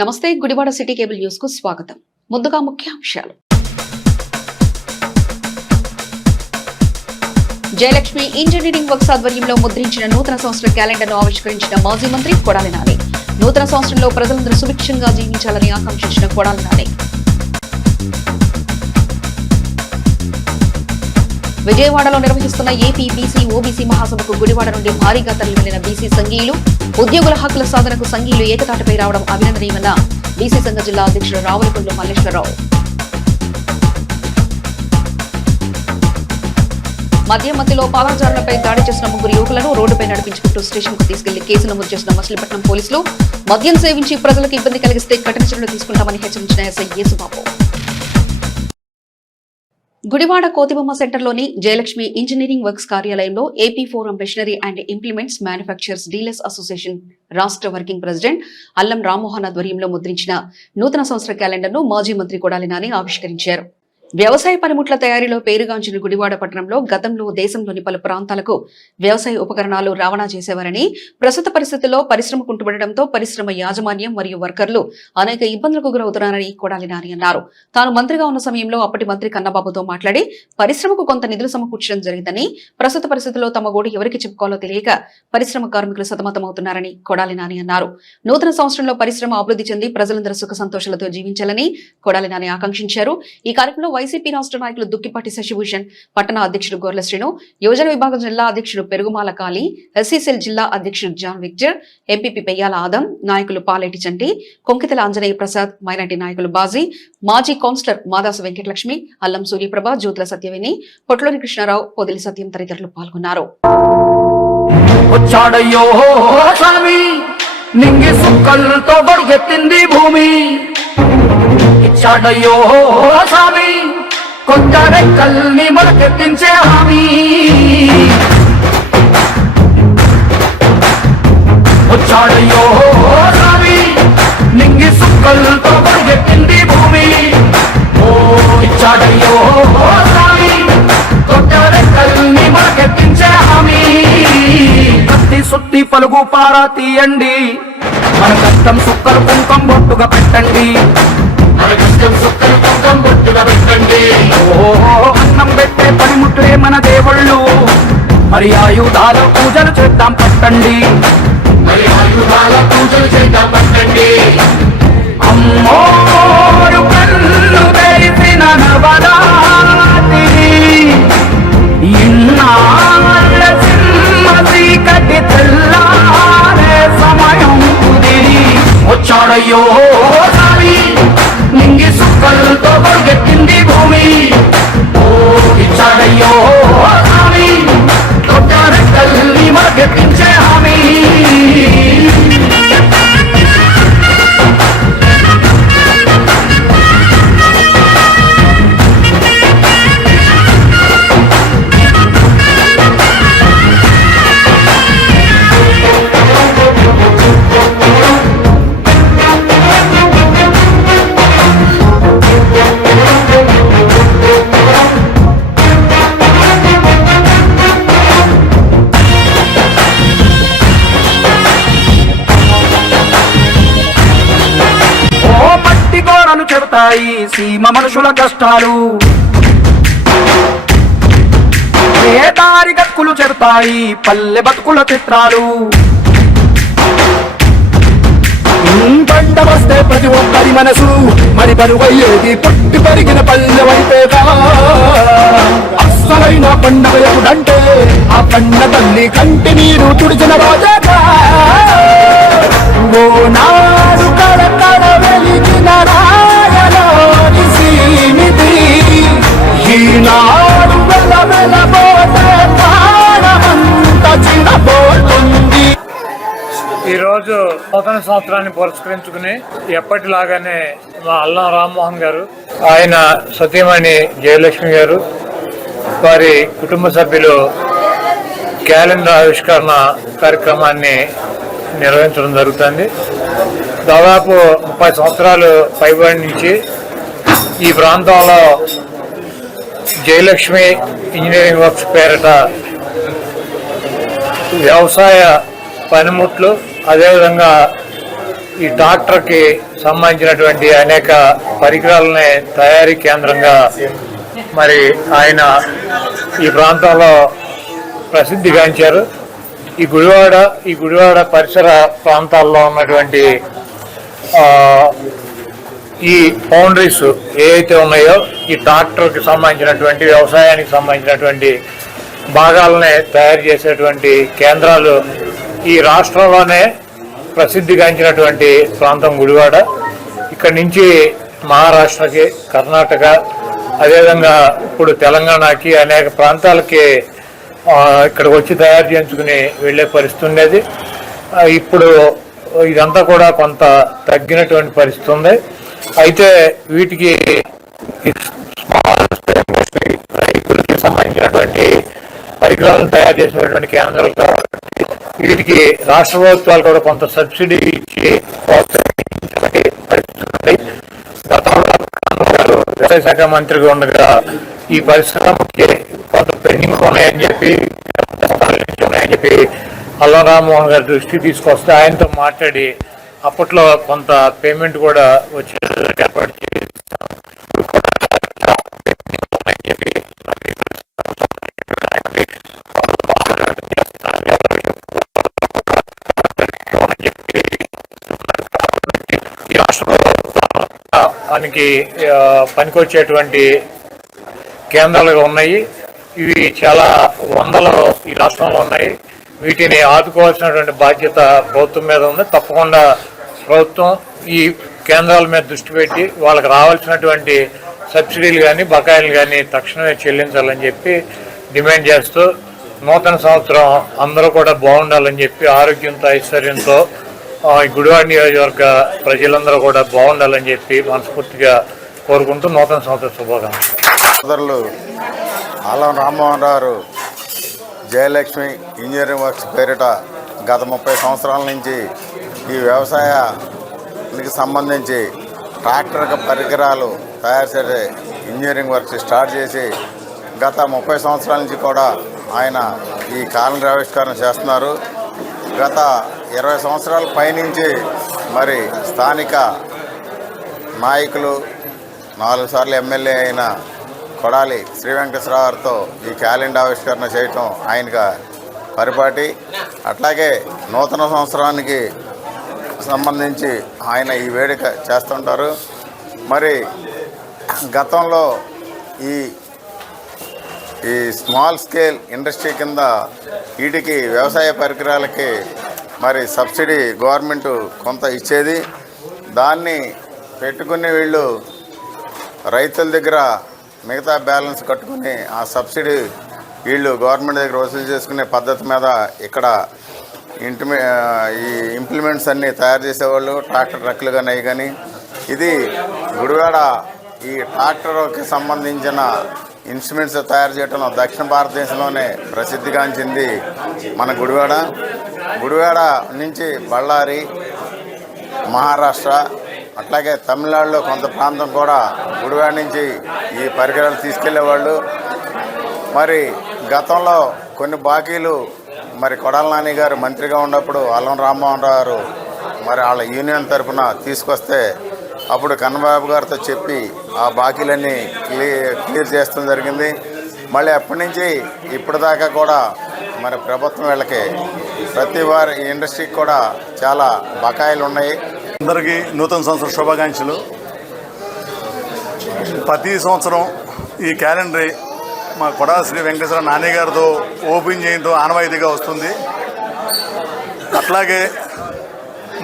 నమస్తే Gudivada city cable news కు స్వాగతం. ముందుగా ముఖ్యాంశాలు. జయలక్ష్మి ఇంజనీరింగ్ వర్క్స్ ఆధ్వర్యంలో ముద్రించిన నూతన సంవత్సర క్యాలెండర్ ను ఆవిష్కరించిన మాజీ మంత్రి కొడాలి నాని. నూతన సంవత్సరంలో ప్రజలందరూ సుభిక్షంగా జీవించాలని ఆకాంక్షించిన కొడాలి నాని. విజయవాడలో నిర్వహిస్తున్న ఏపీ బీసీ ఓబీసీ మహాసభకు గుడివాడ నుండి భారీగా తరలివెళ్లిన బీసీ సంఘీయులు, ఉద్యోగుల హక్కుల సాధనకు సంఘీయులు ఏకతాటిపై రావడం అభినందనీయమన్న బీసీ సంఘ జిల్లా అధ్యక్షుడు రావులకొండ మల్లేశ్వరరావు. మద్యంలో పాదచారులపై దాడి చేసిన 3 యువకులను రోడ్డుపై నడిపించుకుంటూ స్టేషన్ కు తీసుకెళ్లి కేసు నమోదు చేసిన మచిలీపట్నం పోలీసులు. మద్యం సేవించి ప్రజలకు ఇబ్బంది కలిగిస్తే కఠిన చర్యలు తీసుకుంటామని హెచ్చరించిన ఎస్ఐ యేసుబాబు. గుడివాడ కోతిబొమ్మ సెంటర్లోని జయలక్ష్మి ఇంజనీరింగ్ వర్క్స్ కార్యాలయంలో AP forum machinery and implements manufacturers dealers association రాష్ట్ర వర్కింగ్ ప్రెసిడెంట్ అల్లం రామ్మోహన్ ఆధ్వర్యంలో ముద్రించిన నూతన సంవత్సర క్యాలెండర్ ను మాజీ మంత్రి కొడాలి నాని ఆవిష్కరించారు. వ్యవసాయ పనిముట్ల తయారీలో పేరుగాంచిన గుడివాడ పట్టణంలో గతంలో దేశంలోని పలు ప్రాంతాలకు వ్యవసాయ ఉపకరణాలు రవాణా చేసేవారని, ప్రస్తుత పరిస్థితుల్లో పరిశ్రమ కుంటుపడడంతో పరిశ్రమ యాజమాన్యం మరియు వర్కర్లు అనేక ఇబ్బందులకు గురవుతున్నారని కొడాలి నాని అన్నారు. తాను మంత్రిగా ఉన్న సమయంలో అప్పటి మంత్రి కన్నబాబుతో మాట్లాడి పరిశ్రమకు కొంత నిధులు సమకూర్చడం జరిగిందని, ప్రస్తుత పరిస్థితుల్లో తమ గోడు ఎవరికి చెప్పుకోవాలో తెలియక పరిశ్రమ కార్మికులు సతమతమవుతున్నారని కొడాలి నాని అన్నారు. నూతన సంవత్సరంలో పరిశ్రమ అభివృద్ధి చెంది ప్రజలందరూ సుఖ సంతోషాలతో జీవించాలని కొడాలి నాని ఆకాంక్షించారు. ఈ కార్యక్రమంలో వైసీపీ రాష్ట్ర నాయకులు దుక్కిపాటి శశిభూషణ్, పట్టణ అధ్యక్షుడు గొర్ల శ్రీను, యువజన విభాగం జిల్లా అధ్యక్షుడు పెరుగుమాల కాళీ, ఎస్సీసెల్ జిల్లా అధ్యక్షుడు జాన్ విక్టర్, ఎంపీపీ పెయ్యాల ఆదం, నాయకులు పాలేటి చంటి, కొంకితల ఆంజనేయ ప్రసాద్, మైనార్టీ నాయకులు బాజీ, మాజీ కౌన్సిలర్ మాదాసు వెంకటలక్ష్మి, అల్లం సూర్యప్రభ, జ్యోతుల సత్యవేణి, పొట్లూరి కృష్ణారావు, పొదిలి సత్యం తదితరులు పాల్గొన్నారు. నింగి సుక్కలతో బడుగెత్తింది భూమి, ఇచ్చాడయ్యో స్వామి కొత్త రెక్కల్ని మొలకెత్తించే హామీ, వచ్చాడయ్యో స్వామి నింగి సుక్కలతో బడుగెత్తింది భూమి, ఇచ్చాడయ్యో స్వామి కొత్త రెక్కల్ని మొలకెత్తించే హామీ. కత్తి సుత్తి పలుగు పారా తీయండి, మన కష్టం సుక్కలు కుంకం బొట్టుగా పెట్టండి, మన కష్టం సుక్కలు కుంకం బొట్టుగా పెట్టండి. అన్నం పెట్టే పనిముట్లే మన దేవుళ్ళు, మరి ఆయుధాల పూజలు చేద్దాం పట్టండి, మరి ఆయుధాల పూజలు చేద్దాం పట్టండి. అమ్మోరు కళ్ళు తెరిసిన నవరాత్రి, ఇన్నాళ్ళ సింహసి కటి తెల్లారే సమయం కుదిరి, వచ్చాడయ్యో సామి నింగి సుక్కలతో బడుగెత్తింది భూమి, ఇచ్చాడయ్యో సామి కొత్త రెక్కల్ని మొలకెత్తించే హామీ. చెబుతాయి సీమ మనుషుల కష్టాలు, ఏ దారి గక్కులు చెబుతాయి పల్లె బతుకుల చిత్రాలు. పంట వస్తే ప్రతి ఒక్కరి మనసు మరి బరువయ్యేది పుట్టి పెరిగిన పల్లె వైపేగా. అస్సలైన పండగ ఎప్పుడంటే ఆ పండ తల్లి కంటి నీరు తుడిచిన రోజేగా. ఓ నాడు కళకళ వెలిగిన రాయలోని సీమితి, ఈనాడు వెల వెలబోతే ప్రాణమంత చిన్నబోతుంది. ఈరోజు నూతన సంవత్సరాన్ని పురస్కరించుకుని ఎప్పటిలాగానే మా అల్లం రామ్మోహన్ గారు, ఆయన సతీమణి జయలక్ష్మి గారు, వారి కుటుంబ సభ్యులు క్యాలెండర్ ఆవిష్కరణ కార్యక్రమాన్ని నిర్వహించడం జరుగుతుంది. దాదాపు 30 సంవత్సరాలు పైబడి నుంచి ఈ ప్రాంతంలో జయలక్ష్మి ఇంజనీరింగ్ వర్క్స్ పేరిట వ్యవసాయ పనిముట్లు, అదేవిధంగా ఈ ట్రాక్టర్కి సంబంధించినటువంటి అనేక పరికరాలని తయారీ కేంద్రంగా మరి ఆయన ఈ ప్రాంతంలో ప్రసిద్ధిగాంచారు. ఈ గుడివాడ పరిసర ప్రాంతాల్లో ఉన్నటువంటి ఈ బౌండరీస్ ఏవైతే ఉన్నాయో ఈ ట్రాక్టర్కి సంబంధించినటువంటి వ్యవసాయానికి సంబంధించినటువంటి భాగాలనే తయారు చేసేటువంటి కేంద్రాలు ఈ రాష్ట్రంలోనే ప్రసిద్ధిగాంచినటువంటి ప్రాంతం గుడివాడ. ఇక్కడి నుంచి మహారాష్ట్రకి, కర్ణాటక, అదేవిధంగా ఇప్పుడు తెలంగాణకి అనేక ప్రాంతాలకి ఇక్కడికి వచ్చి తయారు చేయించుకుని వెళ్ళే పరిస్థితి ఉండేది. ఇప్పుడు ఇదంతా కూడా కొంత తగ్గినటువంటి పరిస్థితి ఉంది. అయితే వీటికి రైతులకి సంబంధించినటువంటి పరికరాలను తయారు చేసినటువంటి కేంద్రాలు కాబట్టి వీటికి రాష్ట్ర ప్రభుత్వాలు కూడా కొంత సబ్సిడీ ఇచ్చి ప్రోత్సహించే పరిస్థితి ఉంది. గతంలో వ్యవసాయ శాఖ మంత్రిగా ఉండగా ఈ పరిశ్రమకి కొంత పెండింగ్ ఉన్నాయని చెప్పి అల్లం రామ్మోహన్ గారి దృష్టికి తీసుకొస్తే ఆయనతో మాట్లాడి అప్పట్లో కొంత పేమెంట్ కూడా వచ్చే ఏర్పాటు చేసి దానికి పనికొచ్చేటువంటి కేంద్రాలుగా ఉన్నాయి. ఇవి చాలా వందలు ఈ రాష్ట్రంలో ఉన్నాయి. వీటిని ఆదుకోవాల్సినటువంటి బాధ్యత ప్రభుత్వం మీద ఉంది. తప్పకుండా ప్రభుత్వం ఈ కేంద్రాల మీద దృష్టి పెట్టి వాళ్ళకి రావాల్సినటువంటి సబ్సిడీలు కానీ బకాయిలు కానీ తక్షణమే చెల్లించాలని చెప్పి డిమాండ్ చేస్తూ నూతన సంవత్సరం అందరూ కూడా బాగుండాలని చెప్పి ఆరోగ్యంతో ఐశ్వర్యంతో ఈ గుడివాడ నియోజకవర్గ ప్రజలందరూ కూడా బాగుండాలని చెప్పి మనస్ఫూర్తిగా కోరుకుంటూ నూతన సంవత్సర శుభాకాంక్షలు. సోదరులు అల్లం రామ్మోహన్ రావు జయలక్ష్మి ఇంజనీరింగ్ వర్క్స్ పేరిట గత 30 సంవత్సరాల నుంచి ఈ వ్యవసాయానికి సంబంధించి ట్రాక్టర్ పరికరాలు తయారు చేసే ఇంజనీరింగ్ వర్క్స్ స్టార్ట్ చేసి గత 30 సంవత్సరాల నుంచి కూడా ఆయన ఈ క్యాలెండర్ ఆవిష్కరణ చేస్తున్నారు. గత 20 సంవత్సరాల పైనుంచి మరి స్థానిక నాయకులు 4 సార్లు ఎమ్మెల్యే అయిన కొడాలి శ్రీ వెంకటేశ్వరరావు గారితో ఈ క్యాలెండర్ ఆవిష్కరణ చేయటం ఆయనగా పరిపాటి. అట్లాగే నూతన సంవత్సరానికి సంబంధించి ఆయన ఈ వేడుక చేస్తుంటారు. మరి గతంలో ఈ స్మాల్ స్కేల్ ఇండస్ట్రీ కింద వీటికి వ్యవసాయ పరికరాలకి మరి సబ్సిడీ గవర్నమెంట్ కొంత ఇచ్చేది. దాన్ని పెట్టుకుని వీళ్ళు రైతుల దగ్గర మిగతా బ్యాలెన్స్ కట్టుకుని ఆ సబ్సిడీ వీళ్ళు గవర్నమెంట్ దగ్గర వసూలు చేసుకునే పద్ధతి మీద ఇక్కడ ఈ ఇంప్లిమెంట్స్ అన్నీ తయారు చేసేవాళ్ళు ట్రాక్టర్ ట్రక్కులు కానీ అవి కానీ. ఇది గుడివాడ ఈ ట్రాక్టర్కి సంబంధించిన ఇన్స్ట్రుమెంట్స్ తయారు చేయడంలో దక్షిణ భారతదేశంలోనే ప్రసిద్ధిగాంచింది మన గుడివాడ నుంచి బళ్ళారి, మహారాష్ట్ర, అట్లాగే తమిళనాడులో కొంత ప్రాంతం కూడా గుడివాడ నుంచి ఈ పరికరాలు తీసుకెళ్లేవాళ్ళు. మరి గతంలో కొన్ని బాకీలు మరి కొడాల నాని గారు మంత్రిగా ఉన్నప్పుడు అల్లం రామ్మోహన్ రావు గారు మరి వాళ్ళ యూనియన్ తరఫున తీసుకొస్తే అప్పుడు కన్నబాబు గారితో చెప్పి ఆ బాకీలన్నీ క్లియర్ చేస్తూ జరిగింది. మళ్ళీ అప్పటి నుంచి ఇప్పటిదాకా కూడా మరి ప్రభుత్వం వీళ్ళకి ప్రతి వారి ఇండస్ట్రీకి కూడా చాలా బకాయిలు ఉన్నాయి. అందరికీ నూతన సంవత్సర శుభాకాంక్షలు. ప్రతి సంవత్సరం ఈ క్యాలెండర్ మా కొడాలి శ్రీ వెంకటేశ్వర నాని గారితో ఓపెన్ చేయడంతో ఆనవాయితీగా వస్తుంది. అట్లాగే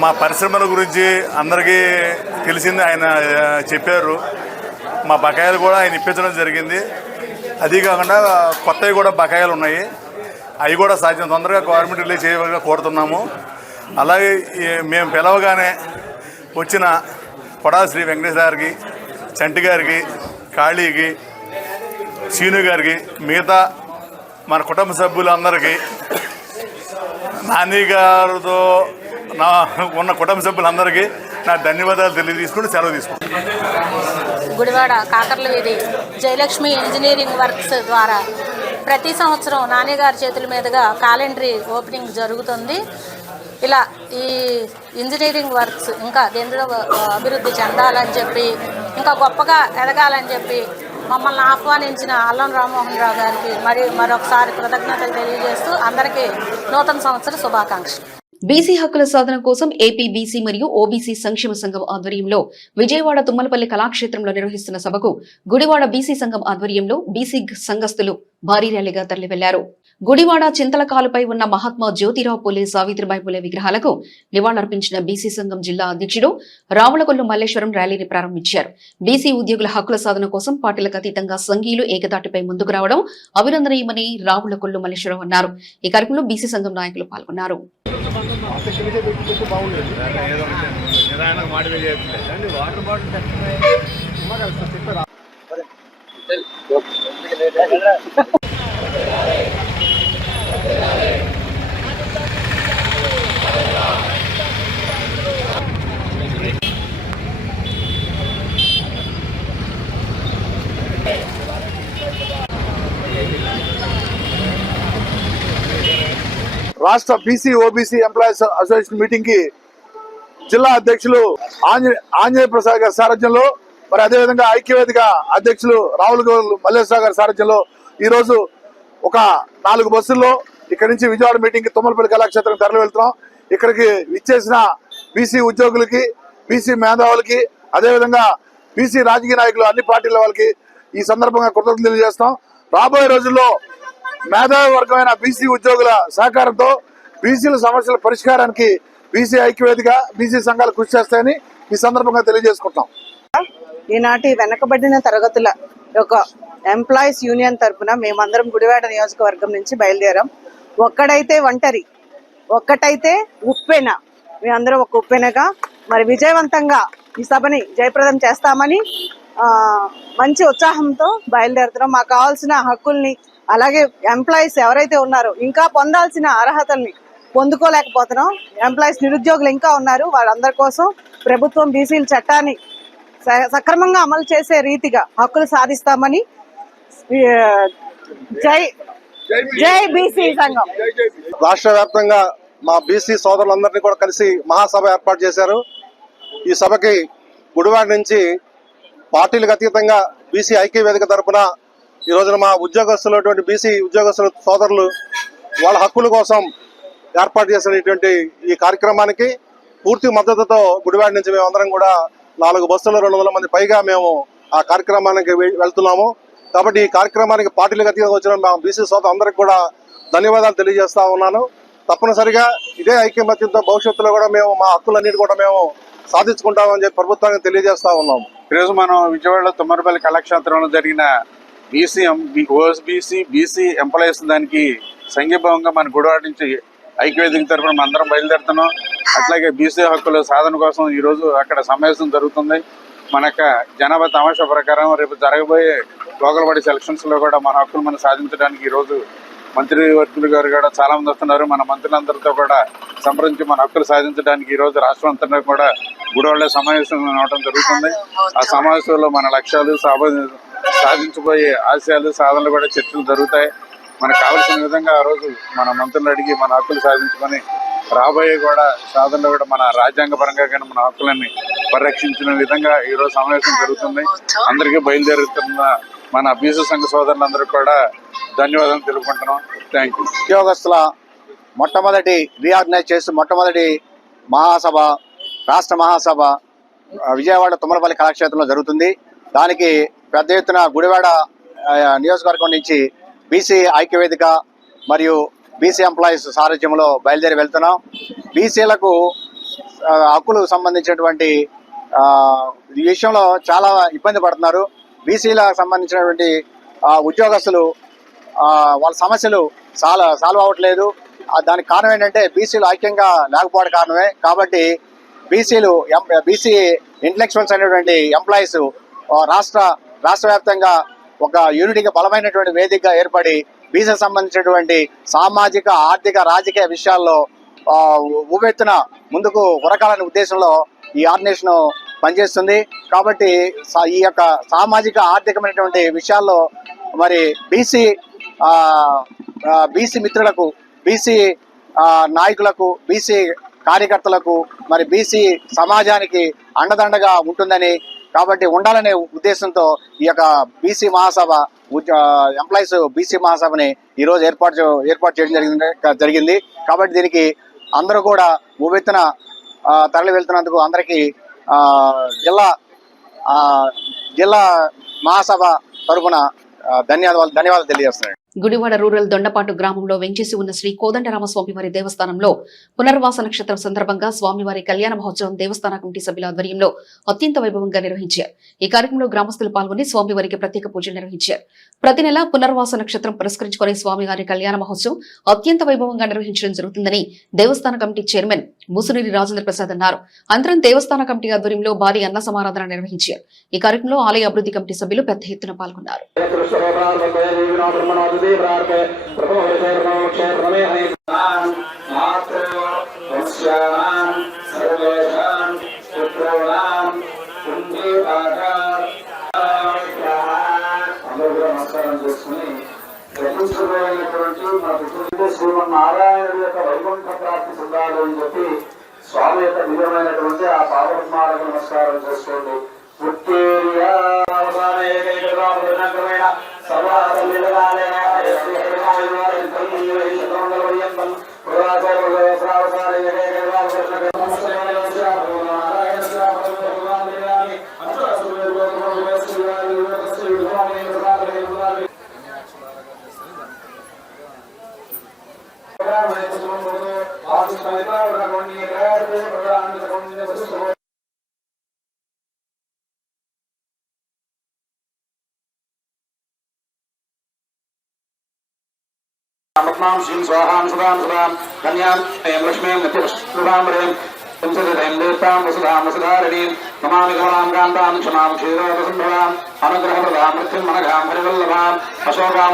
మా పరిశ్రమల గురించి అందరికీ తెలిసింది, ఆయన చెప్పారు. మా బకాయిలు కూడా ఆయన ఇప్పించడం జరిగింది. అది కాకుండా కొత్తవి కూడా బకాయిలు ఉన్నాయి. అవి కూడా సాధ్యం తొందరగా గవర్నమెంట్ రిలీజ్ చేయవలసిగా కోరుతున్నాము. అలాగే మేము పిలవగానే వచ్చిన కొడాలి శ్రీ వెంకటేశ్వర గారికి, చంటి గారికి, కాళీకి, సీను గారికి, మిగతా మన కుటుంబ సభ్యులందరికీ, నాని గారితో ఉన్న కుటుంబ సభ్యులందరికీ నా ధన్యవాదాలు తెలియజేసుకుంటూ సెలవు తీసుకుంటాను. గుడివాడ కాకర్ల వీధి జయలక్ష్మి ఇంజనీరింగ్ వర్క్స్ ద్వారా ప్రతి సంవత్సరం నాని గారి చేతుల మీదుగా క్యాలెండరీ ఓపెనింగ్ జరుగుతుంది. ఇలా ఈ ఇంజనీరింగ్ వర్క్స్ ఇంకా దేంట్లో అభివృద్ధి చెందాలని చెప్పి ఇంకా గొప్పగా ఎదగాలని చెప్పి మమ్మల్ని ఆహ్వానించిన అల్లం రామ్మోహన్ రావు గారికి మరొకసారి కృతజ్ఞతలు తెలియజేస్తూ అందరికీ నూతన సంవత్సర శుభాకాంక్షలు. బీసీ హక్కుల సాధన కోసం ఏపీ బీసీ మరియు ఓబీసీ సంక్షేమ సంఘం ఆధ్వర్యంలో విజయవాడ తుమ్మలపల్లి కళాక్షేత్రంలో నిర్వహిస్తున్న సభకు గుడివాడ బీసీ సంఘం ఆధ్వర్యంలో బీసీ సంఘస్థులు భారీ ర్యాలీగా తరలివెళ్లారు. గుడివాడ చింతలకాలుపై ఉన్న మహాత్మా జ్యోతిరావు పూలే సావిత్రిబాయి పూలే విగ్రహాలకు నివాళులర్పించిన బీసీ సంఘం జిల్లా అధ్యక్షుడు రావులకొల్లు మల్లేశ్వరం ర్యాలీని ప్రారంభించారు. బీసీ ఉద్యోగుల హక్కుల సాధన కోసం పార్టీలకు అతీతంగా సంఘీయులు ఏకతాటిపై ముందుకు రావడం అభినందనీయమని రావులకొల్లు మల్లేశ్వరం అన్నారు. ఈ కార్యక్రమంలో బీసీ సంఘం నాయకులు పాల్గొన్నారు. రాష్ట్ర BC OBC employees association meeting కి జిల్లా అధ్యక్షులు ఆంజనేయ ప్రసాద్ గారి సారథ్యంలో, మరి అదేవిధంగా ఐక్యవేదిక అధ్యక్షులు రావులగోలు మల్లేశ్వర గారి సారథ్యంలో ఈ రోజు ఒక 4 బస్సుల్లో ఇక్కడి నుంచి విజయవాడ మీటింగ్ కి తుమ్మలపల్లి కళాక్షేత్రం తరలి వెళ్తున్నాం. ఇక్కడికి ఇచ్చేసిన బీసీ ఉద్యోగులకి, బీసీ మేధావులకి, అదేవిధంగా బీసీ రాజకీయ నాయకులు, అన్ని పార్టీల వాళ్ళకి ఈ సందర్భంగా కృతజ్ఞతలు తెలియజేస్తాం. రాబోయే రోజుల్లో మేధావి వర్గమైన బీసీ ఉద్యోగుల సహకారంతో బీసీల సమస్యల పరిష్కారానికి బీసీ ఐక్యవేదిక, బీసీ సంఘాలు కృషి చేస్తాయని ఈ సందర్భంగా తెలియజేసుకుంటాం. ఈనాటి వెనకబడిన తరగతుల యొక్క ఎంప్లాయీస్ యూనియన్ తరఫున మేమందరం గుడివాడ నియోజకవర్గం నుంచి బయలుదేరాం. ఒక్కడైతే ఒంటరి, ఒక్కటైతే ఉప్పెన, మేమందరం ఒక ఉప్పెనగా మరి విజయవంతంగా ఈ సభని జయప్రదం చేస్తామని మంచి ఉత్సాహంతో బయలుదేరుతున్నాం. మాకు కావాల్సిన హక్కుల్ని, అలాగే ఎంప్లాయీస్ ఎవరైతే ఉన్నారో ఇంకా పొందాల్సిన అర్హతల్ని పొందుకోలేకపోతున్నాం. ఎంప్లాయీస్ నిరుద్యోగులు ఇంకా ఉన్నారు. వాళ్ళందరి కోసం ప్రభుత్వం బీసీల చట్టాన్ని సక్రమంగా అమలు చేసే రీతిగా హక్కులు సాధిస్తామని జై బీసీ సంఘం. రాష్ట్ర వ్యాప్తంగా మా బీసీ సోదరులందరినీ కూడా కలిసి మహాసభ ఏర్పాటు చేశారు. ఈ సభకి గుడివాడ నుంచి పార్టీలకు అతీతంగా బీసీ ఐక్యవేదిక తరఫున ఈ రోజున మా ఉద్యోగస్తులటువంటి బీసీ ఉద్యోగస్తుల సోదరులు వాళ్ళ హక్కుల కోసం ఏర్పాటు చేసినటువంటి ఈ కార్యక్రమానికి పూర్తి మద్దతుతో గుడివాడ నుంచి మేమందరం కూడా 4 బస్సుల్లో 200 మంది పైగా మేము ఆ కార్యక్రమానికి వెళ్తున్నాము. కాబట్టి ఈ కార్యక్రమానికి పార్టీలకు అతీతంగా వచ్చిన మా బీసీ సోదరు అందరికి కూడా ధన్యవాదాలు తెలియజేస్తా ఉన్నాను. తప్పనిసరిగా ఇదే ఐక్యమత్యంతో భవిష్యత్తులో కూడా మేము మా హక్కులన్నిటి కూడా మేము సాధించుకుంటామని చెప్పి ప్రభుత్వానికి తెలియజేస్తా ఉన్నాము. ఈరోజు మనం విజయవాడలో తుమ్మలపల్లి కళాక్షేత్రంలో జరిగిన బీసీ ఎంప్లాయీస్ దానికి సంఘీభావంగా మన గుడివాడ నుంచి ఐక్యవేదిక తరఫున అందరం బయలుదేరుతున్నాం. అట్లాగే బీసీ హక్కుల సాధన కోసం ఈరోజు అక్కడ సమావేశం జరుగుతుంది. మన యొక్క జనాభా తమాషా ప్రకారం రేపు జరగబోయే లోకల్ బాడీ సెలక్షన్స్లో కూడా మన హక్కులు మనం సాధించడానికి ఈరోజు మంత్రివర్గులు గారు కూడా చాలా మంది వస్తున్నారు. మన మంత్రులందరితో కూడా సంప్రదించి మన హక్కులు సాధించడానికి ఈరోజు రాష్ట్రం అంతా కూడా గుడివాడలో సమావేశం అవడం జరుగుతుంది. ఆ సమావేశంలో మన లక్ష్యాలు, సాధించబోయే ఆశయాలు, సాధనలు కూడా చర్చలు జరుగుతాయి. మనకు కావాల్సిన విధంగా ఆ రోజు మన మంత్రులు అడిగి మన హక్కులు సాధించుకొని రాబోయే కూడా సాధనలో కూడా మన రాజ్యాంగపరంగా కానీ మన హక్కులన్నీ పరిరక్షించిన విధంగా ఈరోజు సమావేశం జరుగుతుంది. అందరికీ బయలుదేరుతున్న మన బీసీ సంఘ సోదరులందరూ కూడా ధన్యవాదాలు తెలుపుకుంటున్నాం. Thank you. ఉద్యోగస్తుల మొట్టమొదటి రీఆర్గనైజ్ చేసి మొట్టమొదటి మహాసభ, రాష్ట్ర మహాసభ విజయవాడ తుమ్మలపల్లి కళాక్షేత్రంలో జరుగుతుంది. దానికి పెద్ద ఎత్తున గుడివాడ నియోజకవర్గం నుంచి బీసీ ఐక్యవేదిక మరియు బీసీ ఎంప్లాయీస్ సారథ్యంలో బయలుదేరి వెళ్తున్నాం. బీసీలకు హక్కులకు సంబంధించినటువంటి ఈ విషయంలో చాలా ఇబ్బంది పడుతున్నారు. బీసీలకు సంబంధించినటువంటి ఉద్యోగస్తులు వాళ్ళ సమస్యలు సాల్వ్ అవ్వట్లేదు. దానికి కారణం ఏంటంటే బీసీలు ఐక్యంగా లేకపోవడం కారణమే. కాబట్టి బీసీ ఇంటలెక్చువల్స్ అనేటువంటి ఎంప్లాయీస్ రాష్ట్ర వ్యాప్తంగా ఒక యూనిటీగా బలమైనటువంటి వేదికగా ఏర్పడి బీసీకి సంబంధించినటువంటి సామాజిక, ఆర్థిక, రాజకీయ విషయాల్లో ఉవ్వెత్తున ముందుకు ఉరకాలనే ఉద్దేశంలో ఈ ఆర్గనైజేషన్ పనిచేస్తుంది. కాబట్టి ఈ యొక్క సామాజిక, ఆర్థికమైనటువంటి విషయాల్లో మరి బీసీ మిత్రులకు, బీసీ నాయకులకు, బీసీ కార్యకర్తలకు మరి బీసీ సమాజానికి అండదండగా ఉంటుందని, కాబట్టి ఉండాలనే ఉద్దేశంతో ఈ యొక్క బీసీ మహాసభ ఎంప్లాయీస్ బీసీ మహాసభని ఈరోజు ఏర్పాటు చేయడం జరిగింది. కాబట్టి దీనికి అందరూ కూడా ఉవ్వెత్తున తరలి వెళ్తున్నందుకు అందరికీ జిల్లా మహాసభ తరఫున ధన్యవాదాలు తెలియజేస్తున్నాను. గుడివాడ రూరల్ దొండపాటు గ్రామంలో వెంచేసి ఉన్న శ్రీ కోదండరామస్వామివారి దేవస్థానంలో పునర్వాస నక్షత్రం సందర్భంగా స్వామివారి కళ్యాణ మహోత్సవం దేవస్థాన కమిటీ సభ్యుల ఆధ్వర్యంలో అత్యంత వైభవంగా నిర్వహించారు. ఈ కార్యక్రమంలో గ్రామస్తులు పాల్గొని స్వామివారికి ప్రత్యేక పూజలు నిర్వహించారు. ప్రతి నెల పునర్వాస నక్షత్రం పురస్కరించుకుని స్వామివారి కళ్యాణ మహోత్సవం అత్యంత వైభవంగా నిర్వహించడం జరుగుతుందని దేవస్థాన కమిటీ చైర్మన్ ముసునూరి రాజేంద్ర ప్రసాద్ అన్నారు. అనంతరం దేవస్థాన కమిటీ ఆధ్వర్యంలో భారీ అన్న సమారాధన నిర్వహించారు. ఈ కార్యక్రమంలో ఆలయ అభివృద్ధి కమిటీ సభ్యులు పెద్ద ఎత్తున పాల్గొన్నారు. శ్రీమన్నారాయణుడి యొక్క వైకుంఠ ప్రాప్తి పొందాలి అని చెప్పి స్వామి యొక్క దివ్యమైనటువంటి ఆ పాదస్మారకు నమస్కారం చేసుకోండి. శ్రీ స్వాహాం సుధాం సుధాం కన్యాం లక్ష్మీం నిత్యపుష్పామృతం వసుధారణీం నమామి కమలాం కాంతాం క్షమాం క్షీరోదసంభవాం అనుగ్రహప్రదాం మృత్యుర్మనఘాం హరివల్లభాం అశోకాం.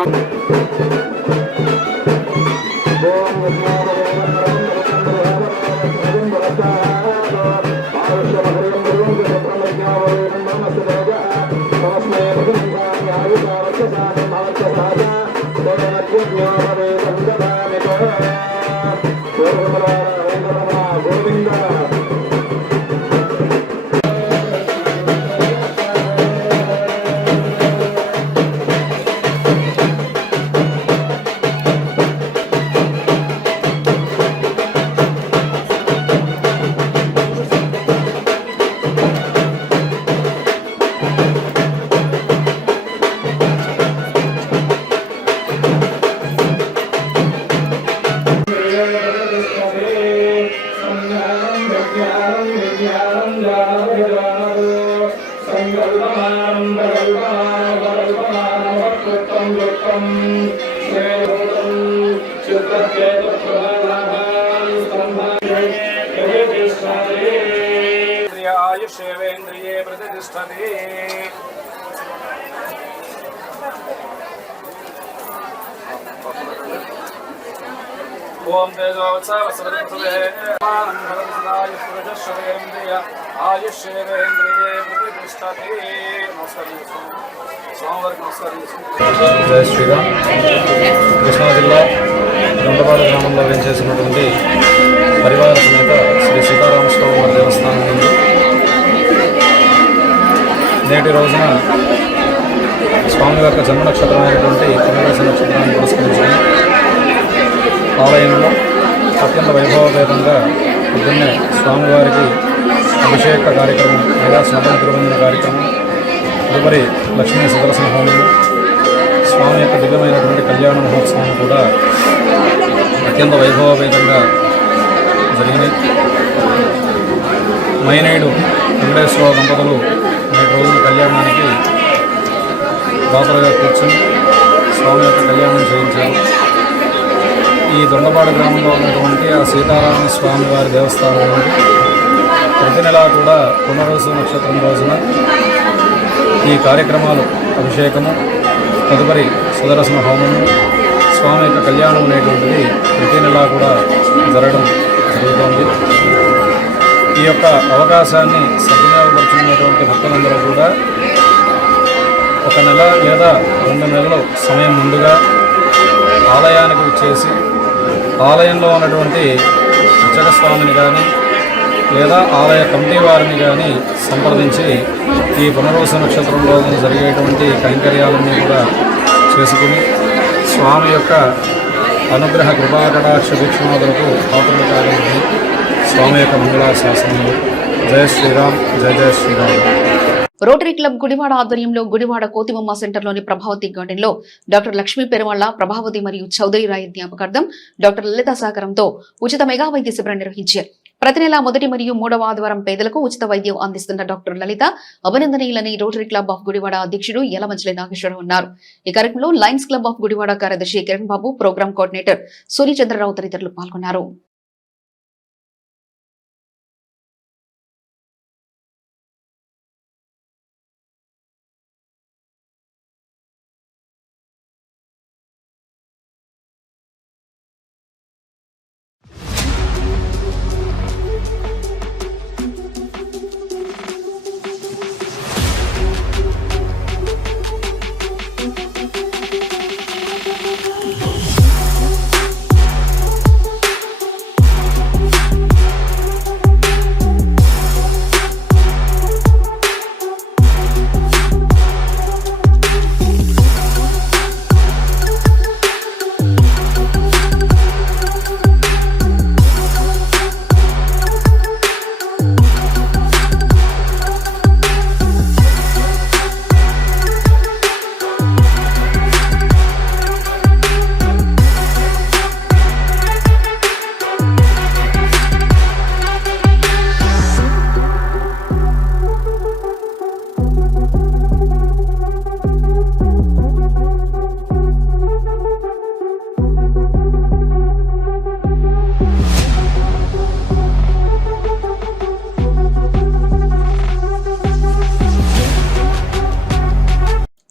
ఆయుష్యేంద్రియే ప్రతిష్టతే. ఓం తేజోత్సవస్వదే పురుషేంద్రియ ఆయుష్యేంద్రియే ప్రతిష్టతే. నమస్కారం. జై శ్రీరామ్. కృష్ణా జిల్లా దొండపాడు గ్రామంలో వేంచేసినటువంటి పరివార సమేత శ్రీ సీతారామస్వామి వారి దేవస్థానం నుండి నేటి రోజున స్వామి యొక్క జన్మ నక్షత్రమైనటువంటి పునర్వాస నక్షత్రాన్ని పురస్కరించుకుని ఆలయంలో అత్యంత వైభవపేతంగా పొద్దున్నే స్వామివారికి అభిషేక కార్యక్రమం లేదా స్నాపన తిరువంజన కార్యక్రమం, తదుపరి లక్ష్మీ సుదర్శన హోమము, స్వామి యొక్క దివ్యమైనటువంటి కళ్యాణ మహోత్సవం కూడా అత్యంత వైభవపేతంగా జరిగినాయి. మైనేడు వెంకటేశ్వర దంపతులు నేటి రోజున కళ్యాణానికి దాతలుగా కూర్చొని స్వామి యొక్క కళ్యాణం చేయించారు. ఈ దొండపాడు గ్రామంలో ఉన్నటువంటి ఆ సీతారామ స్వామి వారి దేవస్థానం నుండి ప్రతి నెలా కూడా పునర్వసు నక్షత్రం రోజున ఈ కార్యక్రమాలు అభిషేకము, తదుపరి సుదర్శన హోమము, స్వామి యొక్క కళ్యాణం అనేటువంటిది ప్రతి నెలా కూడా జరగడం జరుగుతోంది. ఈ యొక్క అవకాశాన్ని సద్వినియోగపరుచుకునేటువంటి భక్తులందరూ కూడా ఒక నెల లేదా 2 నెలలు సమయం ముందుగా ఆలయానికి వచ్చేసి ఆలయంలో ఉన్నటువంటి అర్చక స్వామిని కానీ లేదా ఆలయ కమిటీ వారిని కానీ సంప్రదించి ఈ పునర్వసు నక్షత్రంలో జరిగేటువంటి కైంకర్యాలన్నీ కూడా చేసుకుని స్వామి యొక్క అనుగ్రహ కృపాకటాక్ష వీక్షణాదులకు పాత్రలు కావాలని స్వామి యొక్క మంగళ శాసనములు. జయ శ్రీరామ్, జయ జయ శ్రీరామ్. రోటరీ క్లబ్ గుడివాడ ఆధ్వర్యంలో గుడివాడ కోతిబొమ్మ సెంటర్లోని ప్రభావతి గార్డెన్ లో డాక్టర్ లక్ష్మీ పెరుమాళ్ల, ప్రభావతి మరియు చౌదరి రాయ్ జ్ఞాపకార్థం డాక్టర్ లలిత సహకారంతో ఉచిత మెగా వైద్య శిబిరం నిర్వహించారు. ప్రతి నెల మొదటి మరియు మూడవ ఆదివారం పేదలకు ఉచిత వైద్యం అందిస్తున్న డాక్టర్ లలిత అభినందనీయులని రోటరీ క్లబ్ ఆఫ్ గుడివాడ అధ్యక్షుడు యలమంచిలి నాగేశ్వరరావు అన్నారు. ఈ కార్యక్రమంలో లయన్స్ క్లబ్ ఆఫ్ గుడివాడ కార్యదర్శి కిరణ్ బాబు, ప్రోగ్రామ్ కోఆర్డినేటర్ సూర్యచంద్రరావు తదితరులు పాల్గొన్నారు.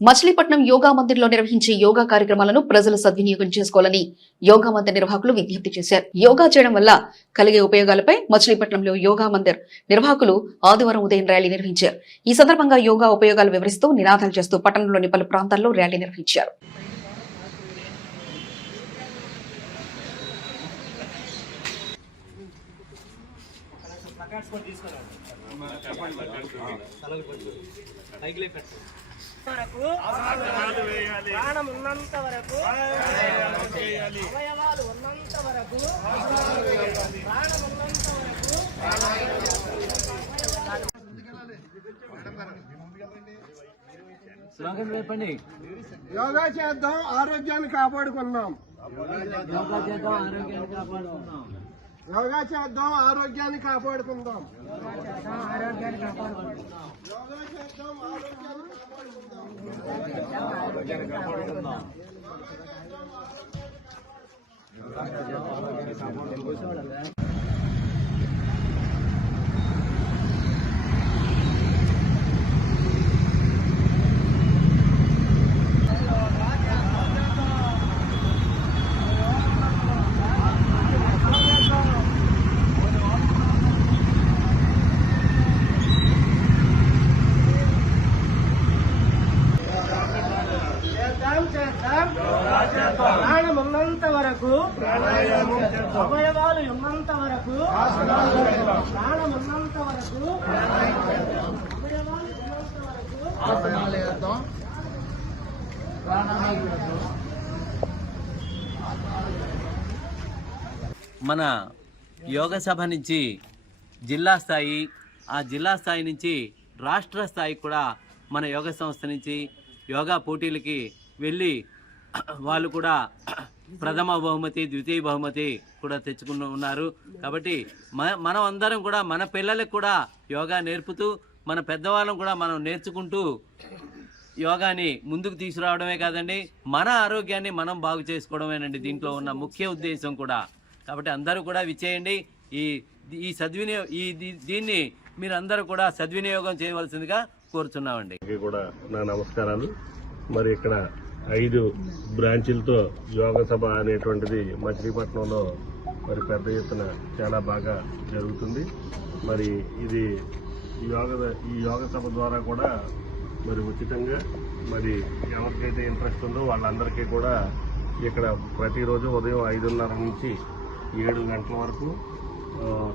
మచిలీపట్నం యోగా మందిర్లో నిర్వహించే యోగా కార్యక్రమాలను ప్రజలు సద్వినియోగం చేసుకోవాలని యోగా మందిర్ నిర్వాహకులు విజ్ఞప్తి చేశారు. యోగా చేయడం వల్ల కలిగే ఉపయోగాలపై మచిలీపట్నంలో యోగా మందిర్ నిర్వాహకులు ఆదివారం ఉదయం ర్యాలీ నిర్వహించారు. ఈ సందర్భంగా యోగా ఉపయోగాలు వివరిస్తూ నినాదాలు చేస్తూ పట్టణంలోని పలు ప్రాంతాల్లో ర్యాలీ నిర్వహించారు. ప్రాణం ఉన్నంత వరకు, అవయవాలు ఉన్నంత వరకు, ప్రాణం ఉన్నంత వరకు యోగా చేద్దాం, ఆరోగ్యాన్ని కాపాడుకుందాం. యోగా చేద్దాం, ఆరోగ్యాన్ని కాపాడుకుందాం. ప్రాణం ఉన్నంత వరకు, అవయవాలు ఉన్నంత వరకు, ప్రాణం ఉన్నంత వరకు, అవయవాలు ఉన్నంత వరకు మన యోగ సభ నుంచి జిల్లా స్థాయి, ఆ జిల్లా స్థాయి నుంచి రాష్ట్ర స్థాయి కూడా మన యోగ సంస్థ నుంచి యోగా పోటీలకి వెళ్ళి వాళ్ళు కూడా ప్రథమ బహుమతి, ద్వితీయ బహుమతి కూడా తెచ్చుకుని ఉన్నారు. కాబట్టి మనం అందరం కూడా మన పిల్లలకు కూడా యోగా నేర్పుతూ, మన పెద్దవాళ్ళం కూడా మనం నేర్చుకుంటూ యోగాని ముందుకు తీసుకురావడమే కాదండి, మన ఆరోగ్యాన్ని మనం బాగు చేసుకోవడమేనండి దీంట్లో ఉన్న ముఖ్య ఉద్దేశం కూడా. కాబట్టి అందరూ కూడా విచ్చేయండి. దీన్ని మీరందరూ కూడా సద్వినియోగం చేయవలసిందిగా కోరుతున్నామండి. కూడా నా నమస్కారాలు. మరి ఇక్కడ 5 బ్రాంచీలతో యోగ సభ అనేటువంటిది మచిలీపట్నంలో మరి పెద్ద ఎత్తున చాలా బాగా జరుగుతుంది. మరి ఇది ఈ యోగ సభ ద్వారా కూడా మరి ఉచితంగా మరి ఎవరికైతే ఇంట్రెస్ట్ ఉందో వాళ్ళందరికీ కూడా ఇక్కడ ప్రతిరోజు ఉదయం 5:30 నుంచి 7 గంటల వరకు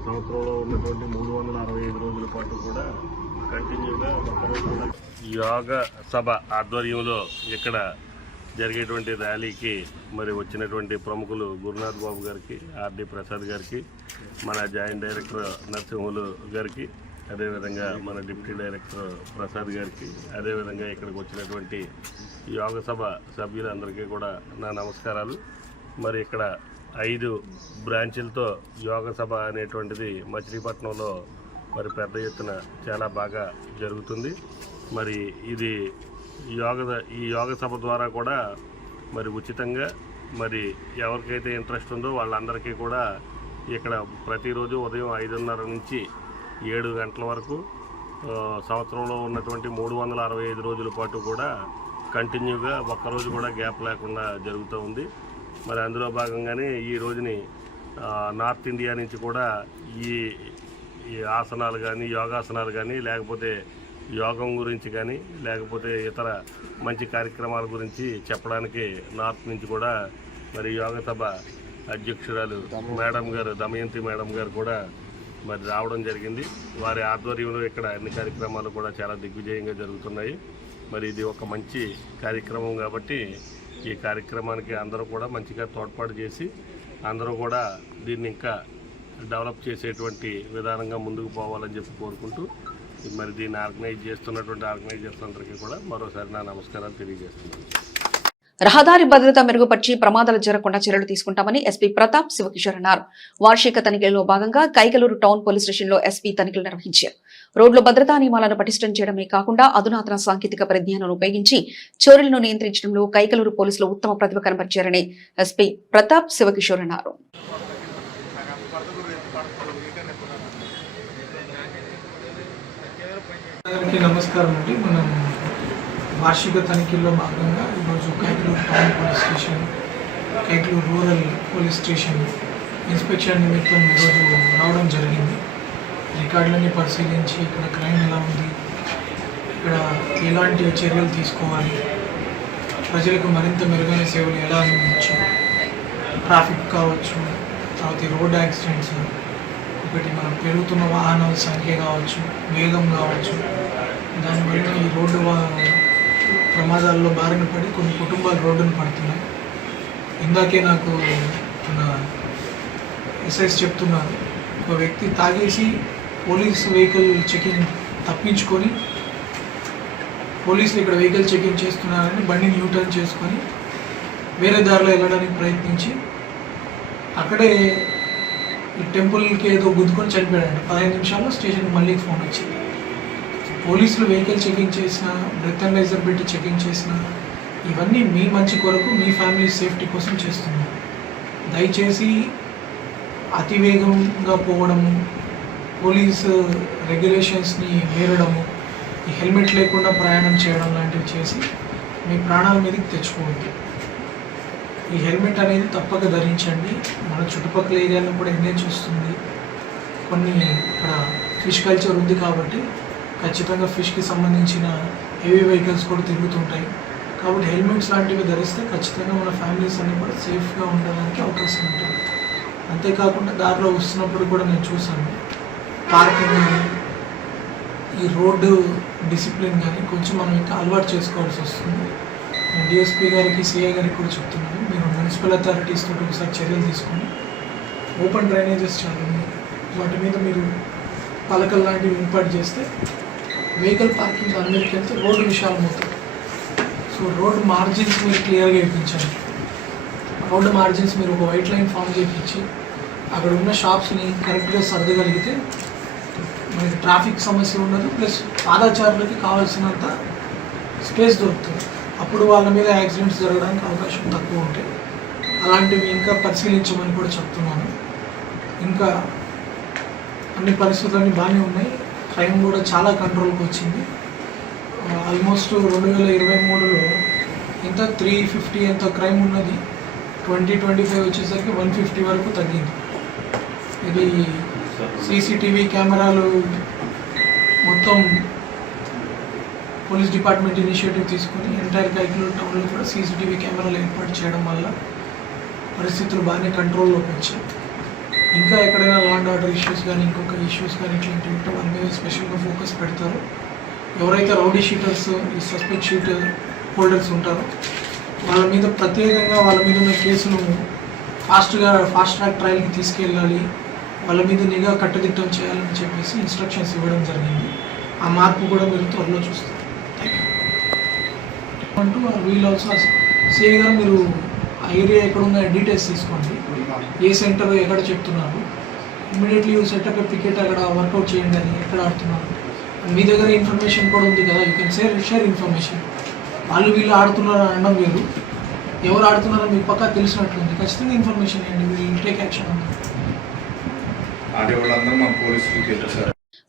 సంవత్సరంలో ఉన్నటువంటి 365 రోజుల పాటు కూడా కంటిన్యూగా ఒకరోజు కూడా యోగ సభ ఆధ్వర్యంలో ఇక్కడ జరిగేటువంటి ర్యాలీకి మరి వచ్చినటువంటి ప్రముఖులు గురునాథ్ బాబు గారికి, ఆర్డి ప్రసాద్ గారికి, మన జాయింట్ డైరెక్టర్ నరసింహులు గారికి, అదేవిధంగా మన డిప్యూటీ డైరెక్టర్ ప్రసాద్ గారికి, అదేవిధంగా ఇక్కడికి వచ్చినటువంటి యోగ సభ సభ్యులందరికీ కూడా నా నమస్కారాలు. మరి ఇక్కడ 5 బ్రాంచీలతో యోగ సభ అనేటువంటిది మచిలీపట్నంలో మరి పెద్ద ఎత్తున చాలా బాగా జరుగుతుంది. మరి ఇది ఈ యోగ సభ ద్వారా కూడా మరి ఉచితంగా మరి ఎవరికైతే ఇంట్రెస్ట్ ఉందో వాళ్ళందరికీ కూడా ఇక్కడ ప్రతిరోజు ఉదయం 5:30 నుంచి 7 గంటల వరకు సంవత్సరంలో ఉన్నటువంటి 365 రోజుల పాటు కూడా కంటిన్యూగా ఒక్కరోజు కూడా గ్యాప్ లేకుండా జరుగుతూ ఉంది. మరి అందులో భాగంగానే ఈ రోజుని నార్త్ ఇండియా నుంచి కూడా ఈ ఆసనాలు కానీ, యోగాసనాలు కానీ, లేకపోతే యోగం గురించి కానీ, లేకపోతే ఇతర మంచి కార్యక్రమాల గురించి చెప్పడానికి నార్త్ నుంచి కూడా మరి యోగ సభ అధ్యక్షురాలు మేడం గారు, దమయంతి మేడం గారు కూడా మరి రావడం జరిగింది. వారి ఆధ్వర్యంలో ఇక్కడ అన్ని కార్యక్రమాలు కూడా చాలా దిగ్విజయంగా జరుగుతున్నాయి. మరి ఇది ఒక మంచి కార్యక్రమం కాబట్టి ఈ కార్యక్రమానికి అందరూ కూడా మంచిగా తోడ్పాటు చేసి అందరూ కూడా దీన్ని ఇంకా డెవలప్ చేసేటువంటి విధానంగా ముందుకు పోవాలని చెప్పి కోరుకుంటూ మరి దీన్ని ఆర్గనైజ్ చేస్తున్నటువంటి ఆర్గనైజర్స్ అందరికీ కూడా మరోసారి నా నమస్కారాలు తెలియజేస్తున్నాను. రహదారి భద్రత మెరుగుపరిచి ప్రమాదాలు జరగకుండా చర్యలు తీసుకుంటామని ఎస్పీ ప్రతాప్ శివకిషోర్ అన్నారు. వార్షిక తనిఖీల్లో భాగంగా కైకలూరు టౌన్ పోలీస్ స్టేషన్లో ఎస్పీ తనిఖీలు నిర్వహించారు. రోడ్ల భద్రతా నియమాలను పటిష్టం చేయడమే కాకుండా అధునాతన సాంకేతిక పరిజ్ఞానాన్ని ఉపయోగించి చోరీలను నియంత్రించడంలో కైకలూరు పోలీసులు ఉత్తమ ప్రతిభ కనబరిచారని ఎస్పీ ప్రతాప్ శివకిషోర్ అన్నారు. నమస్కారం అండి. మనం వార్షిక తనిఖీల్లో భాగంగా ఈరోజు Kaikaluru town police station, Kaikaluru rural police station inspection నిమిత్తం ఈరోజు రావడం జరిగింది. రికార్డులన్నీ పరిశీలించి ఇక్కడ క్రైమ్ ఎలా ఉంది, ఇక్కడ ఎలాంటి చర్యలు తీసుకోవాలి, ప్రజలకు మరింత మెరుగైన సేవలు ఎలా అందించు, ట్రాఫిక్ కావచ్చు, తర్వాత రోడ్ యాక్సిడెంట్స్, ఒకటి మనం పెరుగుతున్న వాహనాల సంఖ్య కావచ్చు, వేగం కావచ్చు, దానివల్ల ఈ రోడ్డు ప్రమాదాల్లో బారిన పడి కొన్ని కుటుంబాలు రోడ్డును పడుతున్నాయి. ఇందాకే నాకు మన ఎస్ఐస్ చెప్తున్నారు, ఒక వ్యక్తి తాగేసి పోలీస్ వెహికల్ చెకింగ్ తప్పించుకొని పోలీసులు ఇక్కడ వెహికల్ చెకింగ్ చేస్తున్నారని బండిని యూటర్న్ చేసుకొని వేరే దారిలో వెళ్ళడానికి ప్రయత్నించి అక్కడే ఈ టెంపుల్కి ఏదో గుద్దుకొని చనిపోయాడు. 15 నిమిషాల్లో స్టేషన్కి మళ్ళీ ఫోన్ వచ్చింది. పోలీసులు వెహికల్ చెకింగ్ చేసిన, బ్రెత్ అనలైజర్ పెట్టి చెకింగ్ చేసిన, ఇవన్నీ మీ మంచి కొరకు, మీ ఫ్యామిలీ సేఫ్టీ కోసం చేస్తున్నాం. దయచేసి అతివేగంగా పోవడము, పోలీసు రెగ్యులేషన్స్ని మీరడము, ఈ హెల్మెట్ లేకుండా ప్రయాణం చేయడం లాంటివి చేసి మీ ప్రాణాల మీదకి తెచ్చుకోవద్దు. ఈ హెల్మెట్ అనేది తప్పక ధరించండి. మన చుట్టుపక్కల ఏరియాలో కూడా ఎన్హెచ్ వస్తుంది. కొన్ని ఇక్కడ ఫిష్ కల్చర్ ఉంది కాబట్టి ఖచ్చితంగా ఫిష్కి సంబంధించిన హెవీ వెహికల్స్ కూడా తిరుగుతుంటాయి. కాబట్టి హెల్మెట్స్ లాంటివి ధరిస్తే ఖచ్చితంగా మన ఫ్యామిలీస్ అన్నీ కూడా సేఫ్గా ఉండడానికి అవకాశం ఉంటుంది. అంతేకాకుండా దారిలో వస్తున్నప్పుడు కూడా నేను చూసాను, పార్కింగ్ కానీ, ఈ రోడ్డు డిసిప్లిన్ కానీ కొంచెం మనం ఇంకా అలవాటు చేసుకోవాల్సి వస్తుంది. నేను డిఎస్పీ గారికి, సిఐ గారికి కూడా చెప్తున్నాను, మీరు మున్సిపల్ అథారిటీస్ తోటి ఒకసారి చర్యలు తీసుకొని ఓపెన్ డ్రైనేజెస్ చాలా ఉన్నాయి, వాటి మీద మీరు పలకలు లాంటివి ఏర్పాటు చేస్తే వెహికల్ పార్కింగ్ అందరికి వెళ్తే రోడ్డు విశాలమవుతుంది. సో రోడ్ మార్జిన్స్ మీరు క్లియర్గా ఇప్పించండి. రోడ్డు మార్జిన్స్ మీరు ఒక వైట్ లైన్ ఫామ్ చేయించి అక్కడ ఉన్న షాప్స్ని కరెక్ట్గా సర్దగలిగితే మనకి ట్రాఫిక్ సమస్య ఉండదు, ప్లస్ పాదచారులకి కావాల్సినంత స్పేస్ దొరుకుతుంది. అప్పుడు వాళ్ళ మీద యాక్సిడెంట్స్ జరగడానికి అవకాశం తక్కువ ఉంటాయి. అలాంటివి ఇంకా పరిశీలించమని కూడా చెప్తున్నాను. ఇంకా అన్ని పరిస్థితులన్నీ బాగానే ఉన్నాయి. క్రైమ్ కూడా చాలా కంట్రోల్కి వచ్చింది. ఆల్మోస్ట్ 2023లో ఎంత 350 ఎంత క్రైమ్ ఉన్నది, 2025 వచ్చేసరికి 150 వరకు తగ్గింది. ఇది సీసీటీవీ కెమెరాలు మొత్తం పోలీస్ డిపార్ట్మెంట్ ఇనిషియేటివ్ తీసుకుని ఎంటైర్ కైకలూరు టౌన్లో కూడా సీసీటీవీ కెమెరాలు ఏర్పాటు చేయడం వల్ల పరిస్థితులు బాగానే కంట్రోల్లోకి వచ్చాయి. ఇంకా ఎక్కడైనా లా అండ్ ఆర్డర్ ఇష్యూస్ కానీ ఇంకొక ఇష్యూస్ కానీ ఇట్లాంటివి ఉంటే వాళ్ళ మీద స్పెషల్గా ఫోకస్ పెడతారు. ఎవరైతే రౌడీ షీటర్స్, ఈ సస్పెక్ట్ షీటర్ హోల్డర్స్ ఉంటారో వాళ్ళ మీద ప్రత్యేకంగా వాళ్ళ మీద ఉన్న కేసును ఫాస్ట్ ట్రాక్ ట్రయల్కి తీసుకెళ్ళాలి, వాళ్ళ మీద నిఘా కట్టుదిట్టం చేయాలని చెప్పేసి ఇన్స్ట్రక్షన్స్ ఇవ్వడం జరిగింది. ఆ మార్పు కూడా మీరు త్వరలో చూస్తారు. అంటూ వీళ్ళు ఆల్సో సిఐ గారు మీరు ఆ ఏరియా ఎక్కడ ఉన్న డీటెయిల్స్ తీసుకోండి, ఏ సెంటర్ ఎక్కడ చెప్తున్నారు, ఇమీడియట్లీ సెటప్ పికెట్ అక్కడ వర్కౌట్ చేయండి అని ఎక్కడ ఆడుతున్నారు. మీ దగ్గర ఇన్ఫర్మేషన్ కూడా ఉంది కదా, యూ కెన్ షేర్ ఇన్ఫర్మేషన్. వాళ్ళు వీళ్ళు ఆడుతున్నారు అనడం వేరు, ఎవరు ఆడుతున్నారో మీకు పక్కా తెలిసినట్లుంది, ఖచ్చితంగా ఇన్ఫర్మేషన్ ఇవ్వండి, వీళ్ళు టేక్ యాక్షన్ ఉంది.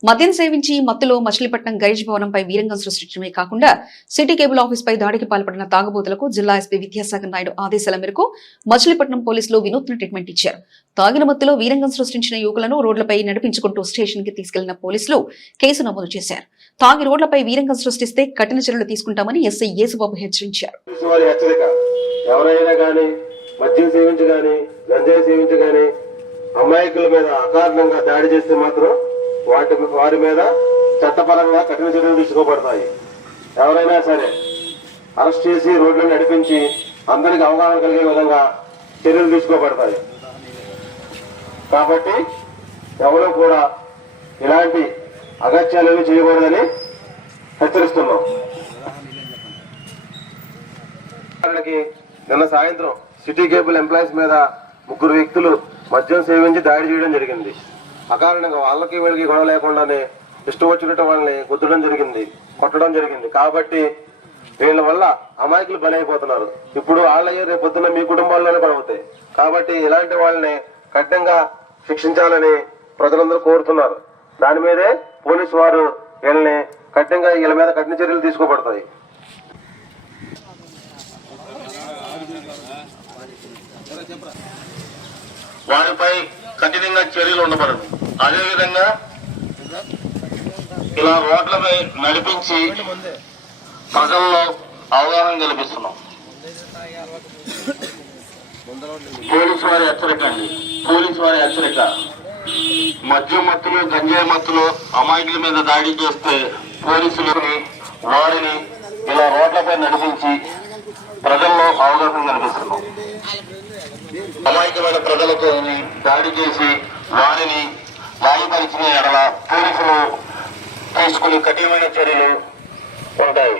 మద్యం సేవించి మత్తులో మచిలీపట్నం గైజ్ భవనంపై వీరంగం సృష్టించడమే కాకుండా సిటీ కేబుల్ ఆఫీస్ పై దాడికి పాల్పడిన తాగుబోతులకు జిల్లా ఎస్పీ విద్యాసాగర్ నాయుడు ఆదేశాల మేరకు మచిలీపట్నం పోలీసులు వినూత్న ట్రీట్మెంట్ ఇచ్చారు. తాగిన మత్తులో వీరంగం సృష్టించిన యువకులను రోడ్లపై నడిపించుకుంటూ స్టేషన్ కి తీసుకెళ్లిన పోలీసులు కేసు నమోదు చేశారు. తాగి రోడ్లపై వీరంగం సృష్టిస్తే కఠిన చర్యలు తీసుకుంటామని ఎస్ఐ యేసుబాబు హెచ్చరించారు. ఎవరైనా కానీ మద్యం సేవించి కానీ గంజాయి సేవించి కానీ అమాయకుల మీద అకారణంగా దాడి చేస్తే మాత్రం వారి మీద చట్టపరంగా కఠిన చర్యలు తీసుకోబడతాయి. ఎవరైనా సరే అరెస్ట్ చేసి రోడ్లను నడిపించి అందరికి అవగాహన కలిగే విధంగా చర్యలు తీసుకోబడతాయి. కాబట్టి ఎవరూ కూడా ఇలాంటి అగత్యాలు చేయకూడదని హెచ్చరిస్తున్నాం. నిన్న సాయంత్రం సిటీ కేబుల్ ఎంప్లాయీస్ మీద 3 వ్యక్తులు మద్యం సేవించి దాడి చేయడం జరిగింది. అకారణంగా వాళ్ళకి వీళ్ళకి గొడవ లేకుండానే ఇష్టం వచ్చినట్టు వాళ్ళని గుద్దడం జరిగింది, కొట్టడం జరిగింది. కాబట్టి వీళ్ళ వల్ల అమాయకులు బలైపోతున్నారు. ఇప్పుడు వాళ్ళయ్యే రేపు పొద్దున్న మీ కుటుంబాల్లోనే పడవుతాయి. కాబట్టి ఇలాంటి వాళ్ళని కఠినంగా శిక్షించాలని ప్రజలందరూ కోరుతున్నారు. దాని మీదే పోలీసు వారు వీళ్ళని కఠినంగా వీళ్ళ మీద కఠిన చర్యలు తీసుకోబడతాయి. వారిపై కఠినంగా చర్యలు ఉండబడదు. అదేవిధంగా ఇలా రోడ్లపై నడిపించి ప్రజల్లో అవగాహన కల్పిస్తున్నాం. పోలీసు వారి హెచ్చరిక అండి, పోలీసు వారి హెచ్చరిక. మద్యం మత్తులు గంజాయి మత్తులు అమాయకుల మీద దాడి చేస్తే పోలీసులని వారిని ఇలా రోడ్లపై నడిపించి ప్రజల్లో అవగాహన కల్పిస్తున్నాం. అమాయకమైన ప్రజలతో దాడి చేసి వారిని గాయపరిచిన ఎడల పోలీసులు తీసుకునే కఠినమైన చర్యలు ఉంటాయి.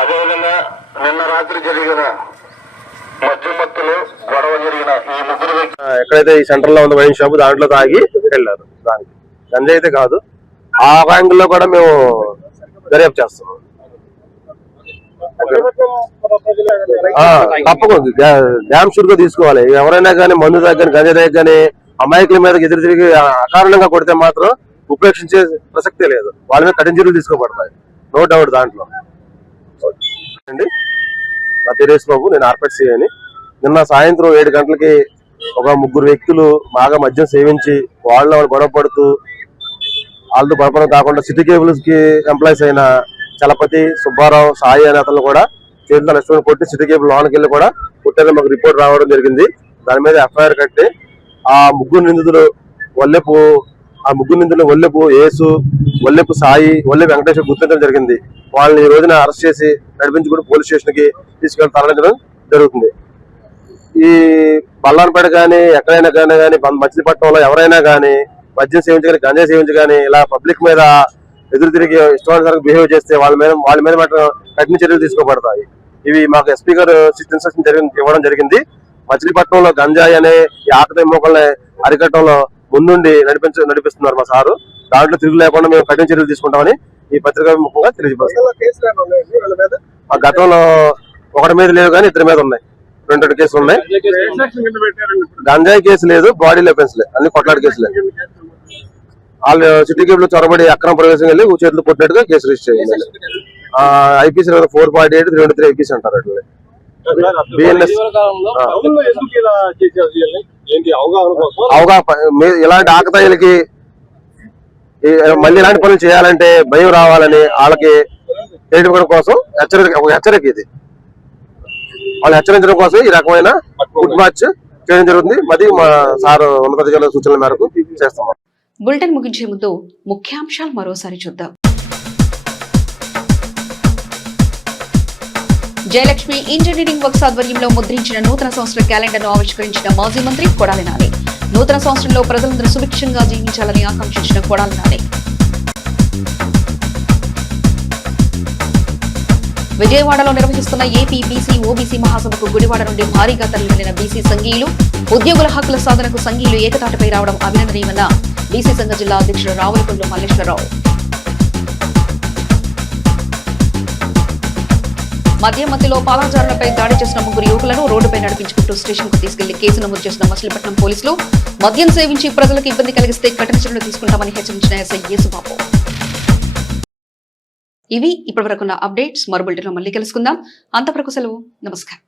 అదేవిధంగా నిన్న రాత్రి జరిగిన మద్యం మత్తులో గొడవ జరిగిన ఈ 3 వ్యక్తులు ఎక్కడైతే ఈ సెంటర్ లో ఉన్న వైన్ షాప్ దాంట్లో తాగి వెళ్ళారు. దానికి గంజాయి అయితే కాదు, ఆ యాంగిల్లో కూడా మేము దర్యాప్తు చేస్తున్నాం. తప్పకుండా డ్యామ్ షూర్ గా తీసుకోవాలి. ఎవరైనా కానీ మందు దగ్గర గంజాయి దగ్గర కానీ అమాయకుల మీద ఎదురు తిరిగి అకారణంగా కొడితే మాత్రం ఉపేక్షించే ప్రసక్తే లేదు. వాళ్ళ మీద కఠిన చర్యలు తీసుకోబడతాయి, నో డౌట్ దాంట్లో. అండి, నా పేరు బాబు, నేను ఆర్పేట్ సిఐని. నిన్న సాయంత్రం 7 గంటలకి ఒక 3 వ్యక్తులు బాగా మద్యం సేవించి వాళ్ళు గొడవ పడుతూ వాళ్ళతో గొడవడం కాకుండా సిటీ కేబుల్స్ కి ఎంప్లాయీస్ అయిన చలపతి, సుబ్బారావు, సాయి అనే అతను కూడా చేతుల రెస్టారెంట్ కొట్టి సిటీ కేబుల్ లోనికి వెళ్ళి కూడా కొట్టారని మాకు రిపోర్ట్ రావడం జరిగింది. దాని మీద ఎఫ్ఐఆర్ కట్టి ఆ 3 నిందితులు ఒల్లెపు యేసు, ఒల్లెపు సాయి, ఒల్లెపు వెంకటేశ్వర గుర్తించడం జరిగింది. వాళ్ళని ఈ రోజున అరెస్ట్ చేసి నడిపించుకుని పోలీస్ స్టేషన్ కి తీసుకెళ్లి తరలించడం జరుగుతుంది. ఈ బల్లాన్పేట కానీ ఎక్కడైనా కానీ మచిలీపట్నంలో ఎవరైనా కానీ మద్యం సేవించి కానీ గంజాయి సేవించి కానీ ఇలా పబ్లిక్ మీద ఎదురు తిరిగి ఇష్టానుసారంగా బిహేవ్ చేస్తే వాళ్ళ మీద మాత్రం కఠిన చర్యలు తీసుకోబడతాయి. ఇవి మాకు ఎస్పీ గారు ఇన్స్ట్రక్షన్ ఇవ్వడం జరిగింది. మచిలీపట్నంలో గంజాయి అనే ఈ ఆకతాయి మోకల్ని అరికట్టడంలో ముందుండి నడిపిస్తున్నారు మా సారు. దాంట్లో తిరుగు లేకుండా మేము కఠిన చర్యలు తీసుకుంటామని ఈ పత్రికా ముఖంగా తెలియజేస్తాం. ఆ గతంలో ఒకటి మీద లేవు కానీ 2 మీద ఉన్నాయి, 2 కేసులు ఉన్నాయి. గంజాయి కేసు లేదు, బాడీ వెపన్స్ లేదు, అన్ని కొట్లాడి కేసులే. వాళ్ళు సిటీ కేబుల్ చొరబడి అక్రమ ప్రవేశం వెళ్ళి చేతులు కొట్టినట్టుగా కేసు రిజిస్టర్ చేయండి. ఐపీసీ 448, 303 ఐపీసీ అంటారు. ఇలాంటి ఆకతాయిలకి మళ్ళీ ఇలాంటి పనులు చేయాలంటే భయం రావాలని వాళ్ళకి తెలియడం కోసం హెచ్చరిక ఇది. వాళ్ళు హెచ్చరించడం కోసం ఈ రకమైన ఫుడ్ మార్చ్ చేయడం జరుగుతుంది. మరి మా సార్ ఉన్నతాధికారుల సూచనల మేరకు చేస్తాం. బులెటిన్ ముగించే ముందు ముఖ్యాంశాలు మరోసారి చూద్దాం. జయలక్ష్మి ఇంజనీరింగ్ వర్క్స్ ఆధ్వర్యంలో ముద్రించిన నూతన సంవత్సర క్యాలెండర్ ను ఆవిష్కరించిన మాజీ మంత్రి కొడాలి నాని. నూతన సంవత్సరంలో ప్రజలందరూ సుభిక్షంగా జీవించాలని ఆకాంక్షించిన కొడాలి నాని. విజయవాడలో నిర్వహిస్తున్న ఏపీ బీసీ ఓబీసీ మహాసభకు గుడివాడ నుండి భారీగా తరలివెళ్లిన బీసీ సంఘీయులు. ఉద్యోగుల హక్కుల సాధనకు సంఘీయులు ఏకతాటిపై రావడం అభినందనీయమన్న బీసీ సంఘ జిల్లా అధ్యక్షుడు రావులకొండ మల్లేశ్వరరావు. మద్యం మత్తులో పాదచారులపై దాడి చేసిన 3 యువకులను రోడ్డుపై నడిపించుకుంటూ స్టేషన్ కు తీసుకెళ్లి కేసు నమోదు చేసిన మచిలీపట్నం పోలీసులు. మద్యం సేవించి ప్రజలకు ఇబ్బంది కలిగిస్తే కఠిన చర్యలు తీసుకుంటామని హెచ్చరించిన ఎస్ఐ యేసుబాబు. ఇవి ఇప్పటివరకున్న అప్డేట్స్. మరో బులెటిన్లో మళ్ళీ కలుసుకుందాం. అంతవరకు సెలవు. నమస్కారం.